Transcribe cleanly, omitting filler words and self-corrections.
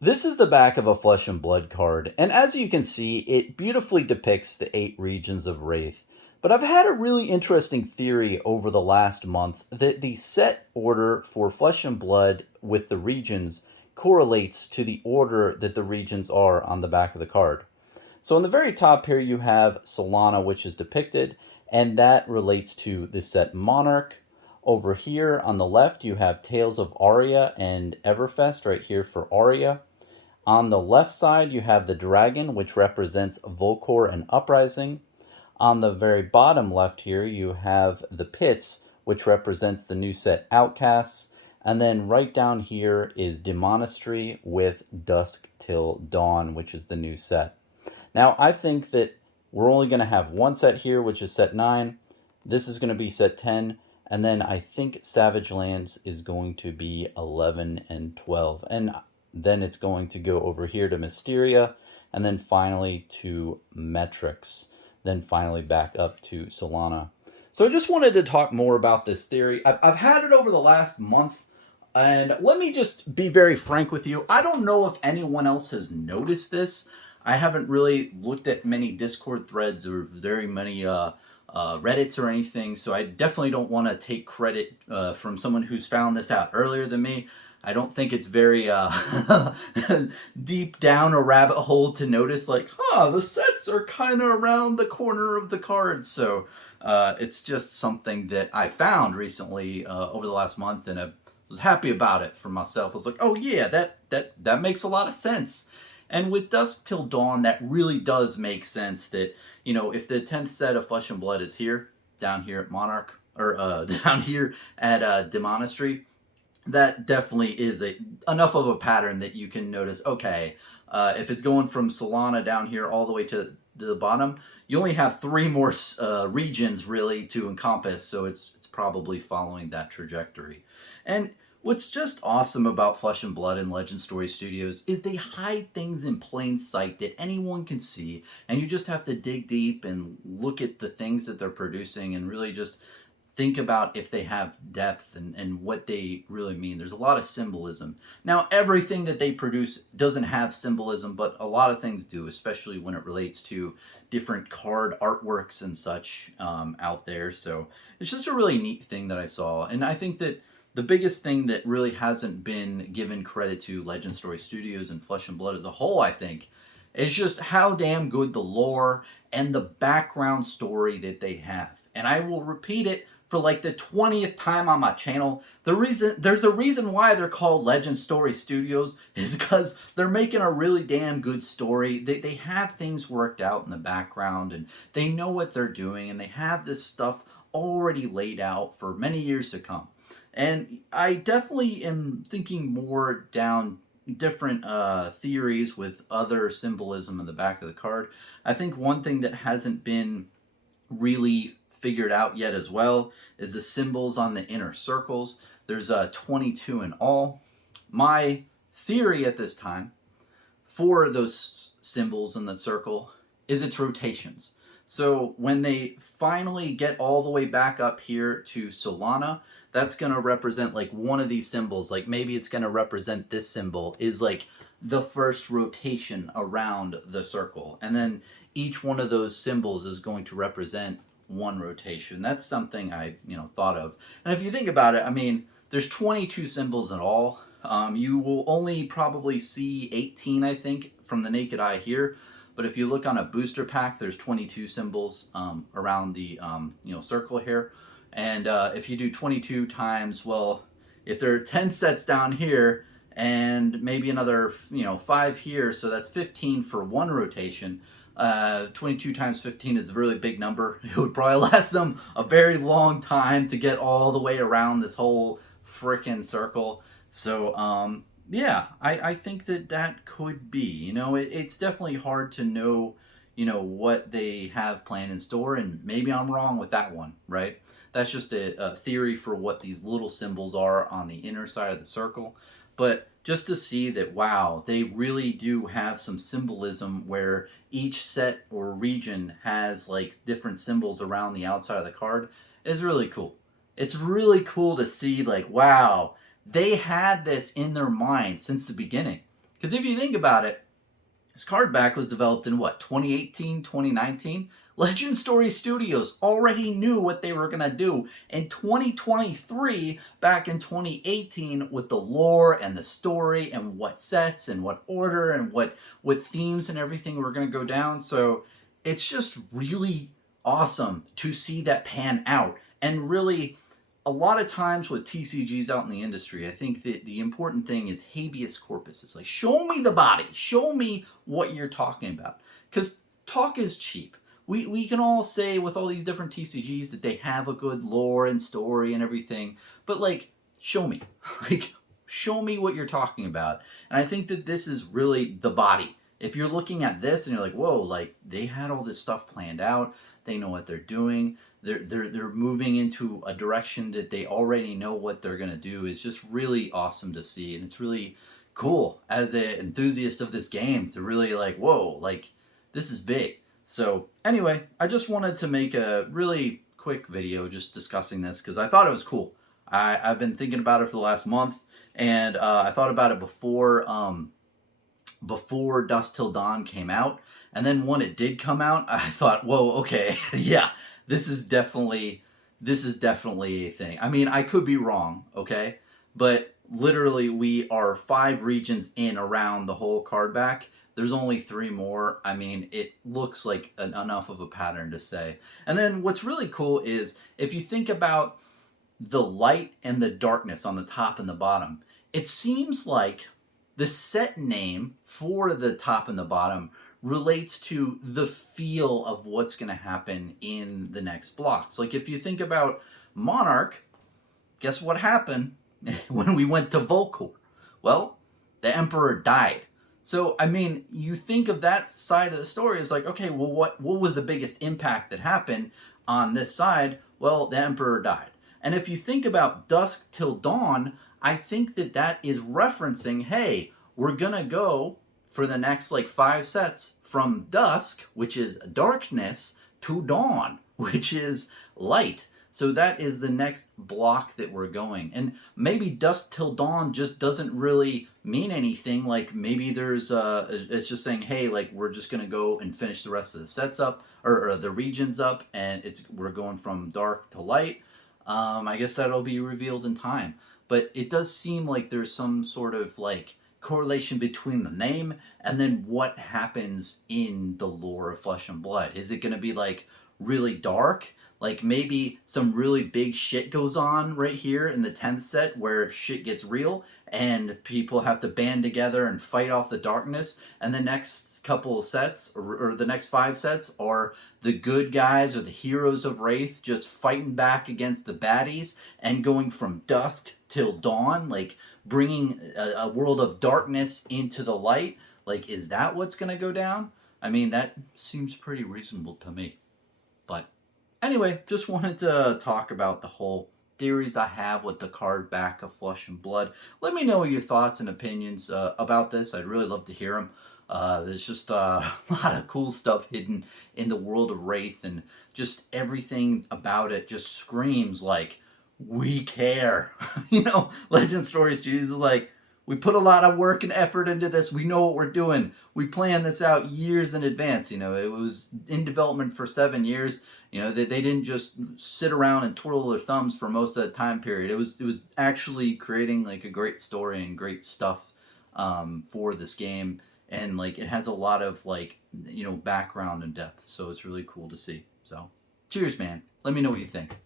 This is the back of a Flesh and Blood card, and as you can see, it beautifully depicts the 8 regions of Wraith. But I've had a really interesting theory over the last month that the set order for Flesh and Blood with the regions correlates to the order that the regions are on the back of the card. So on the very top here you have Solana, which is depicted, and that relates to the set Monarch. Over here on the left you have Tales of Aria and Everfest right here for Aria. On the left side, you have the dragon, which represents Volcor and Uprising. On the very bottom left here, you have the pits, which represents the new set Outcasts. And then right down here is Demonistry with Dusk Till Dawn, which is the new set. Now, I think that we're only going to have one set here, which is set 9. This is going to be set 10. And then I think Savage Lands is going to be 11 and 12. And then it's going to go over here to Mysteria, and then finally to Metrics, then finally back up to Solana. So I just wanted to talk more about this theory. I've had it over the last month, and let me just be very frank with you. I don't know if anyone else has noticed this. I haven't really looked at many Discord threads or very many Reddits or anything, so I definitely don't want to take credit from someone who's found this out earlier than me. I don't think it's very deep down a rabbit hole to notice, like, the sets are kind of around the corner of the cards. So it's just something that I found recently over the last month, and I was happy about it for myself. I was like, oh yeah, that makes a lot of sense. And with Dusk Till Dawn, that really does make sense that, if the 10th set of Flesh and Blood is here, down here at Monarch, or down here at Demonistry, that definitely is enough of a pattern that you can notice, okay, if it's going from Solana down here all the way to the bottom, you only have 3 more regions really to encompass, so it's probably following that trajectory. And what's just awesome about Flesh and Blood and Legend Story Studios is they hide things in plain sight that anyone can see, and you just have to dig deep and look at the things that they're producing and really just think about if they have depth and what they really mean. There's a lot of symbolism. Now, everything that they produce doesn't have symbolism, but a lot of things do, especially when it relates to different card artworks and such out there. So it's just a really neat thing that I saw. And I think that the biggest thing that really hasn't been given credit to Legend Story Studios and Flesh and Blood as a whole, I think, is just how damn good the lore and the background story that they have. And I will repeat it for like the 20th time on my channel. There's a reason why they're called Legend Story Studios is because they're making a really damn good story. They have things worked out in the background, and they know what they're doing, and they have this stuff already laid out for many years to come. And I definitely am thinking more down different theories with other symbolism in the back of the card. I think one thing that hasn't been really figured out yet as well is the symbols on the inner circles. There's 22 in all. My theory at this time for those symbols in the circle is its rotations. So when they finally get all the way back up here to Solana, that's going to represent like one of these symbols. Like maybe it's going to represent this symbol is like the first rotation around the circle. And then each one of those symbols is going to represent one rotation. That's something I thought of. And if you think about it, I mean, there's 22 symbols in all. You will only probably see 18, I think, from the naked eye here. But if you look on a booster pack, there's 22 symbols around the circle here. And if you do 22 times, well, if there are 10 sets down here and maybe another 5 here, so that's 15 for one rotation. 22 times 15 is a really big number. It would probably last them a very long time to get all the way around this whole frickin' circle. So, yeah, I think that could be. It's definitely hard to know, what they have planned in store, and maybe I'm wrong with that one, right? That's just a theory for what these little symbols are on the inner side of the circle. But just to see that, wow, they really do have some symbolism where each set or region has like different symbols around the outside of the card is really cool. It's really cool to see like, wow, they had this in their mind since the beginning. Because if you think about it, this card back was developed in what, 2018, 2019? Legend Story Studios already knew what they were going to do in 2023, back in 2018, with the lore and the story and what sets and what order and what themes and everything were going to go down. So it's just really awesome to see that pan out. And really, a lot of times with TCGs out in the industry, I think that the important thing is habeas corpus. It's like, show me the body, show me what you're talking about. Because talk is cheap. We can all say with all these different TCGs that they have a good lore and story and everything, but like, show me. Like, show me what you're talking about. And I think that this is really the body. If you're looking at this and you're like, whoa, like they had all this stuff planned out, they know what they're doing, they're moving into a direction that they already know what they're gonna do, is just really awesome to see. And it's really cool as an enthusiast of this game to really like, whoa, like this is big. So anyway, I just wanted to make a really quick video just discussing this because I thought it was cool. I've been thinking about it for the last month, and I thought about it before Dusk Till Dawn came out. And then when it did come out, I thought, whoa, okay, yeah, this is definitely a thing. I mean, I could be wrong, okay? But literally we are 5 regions in around the whole card back. There's only 3 more. I mean, it looks like enough of a pattern to say. And then what's really cool is if you think about the light and the darkness on the top and the bottom, it seems like the set name for the top and the bottom relates to the feel of what's going to happen in the next blocks. Like if you think about Monarch, guess what happened when we went to Volcor? Well, the Emperor died. So, I mean, you think of that side of the story as like, okay, well, what was the biggest impact that happened on this side? Well, the Emperor died. And if you think about Dusk Till Dawn, I think that that is referencing, hey, we're going to go for the next like 5 sets from dusk, which is darkness, to dawn, which is light. So that is the next block that we're going. And maybe Dusk Till Dawn just doesn't really mean anything. Like maybe there's it's just saying, hey, like we're just gonna go and finish the rest of the sets up, or the regions up, and we're going from dark to light. I guess that'll be revealed in time. But it does seem like there's some sort of like correlation between the name and then what happens in the lore of Flesh and Blood. Is it going to be like really dark? Like maybe some really big shit goes on right here in the 10th set where shit gets real and people have to band together and fight off the darkness, and the next couple of sets or the next 5 sets are the good guys or the heroes of Wraith just fighting back against the baddies and going from dusk till dawn, like bringing a world of darkness into the light. Like, is that what's going to go down? I mean, that seems pretty reasonable to me. But anyway, just wanted to talk about the whole theories I have with the card back of Flesh and Blood. Let me know your thoughts and opinions about this. I'd really love to hear them. There's just a lot of cool stuff hidden in the world of Wraith, and just everything about it just screams like, we care. You know, Legend Story Studios is like, we put a lot of work and effort into this. We know what we're doing. We planned this out years in advance. You know, it was in development for 7 years. You know, they didn't just sit around and twiddle their thumbs for most of the time period. It was actually creating like a great story and great stuff for this game. And like, it has a lot of like, you know, background and depth. So it's really cool to see. So cheers, man. Let me know what you think.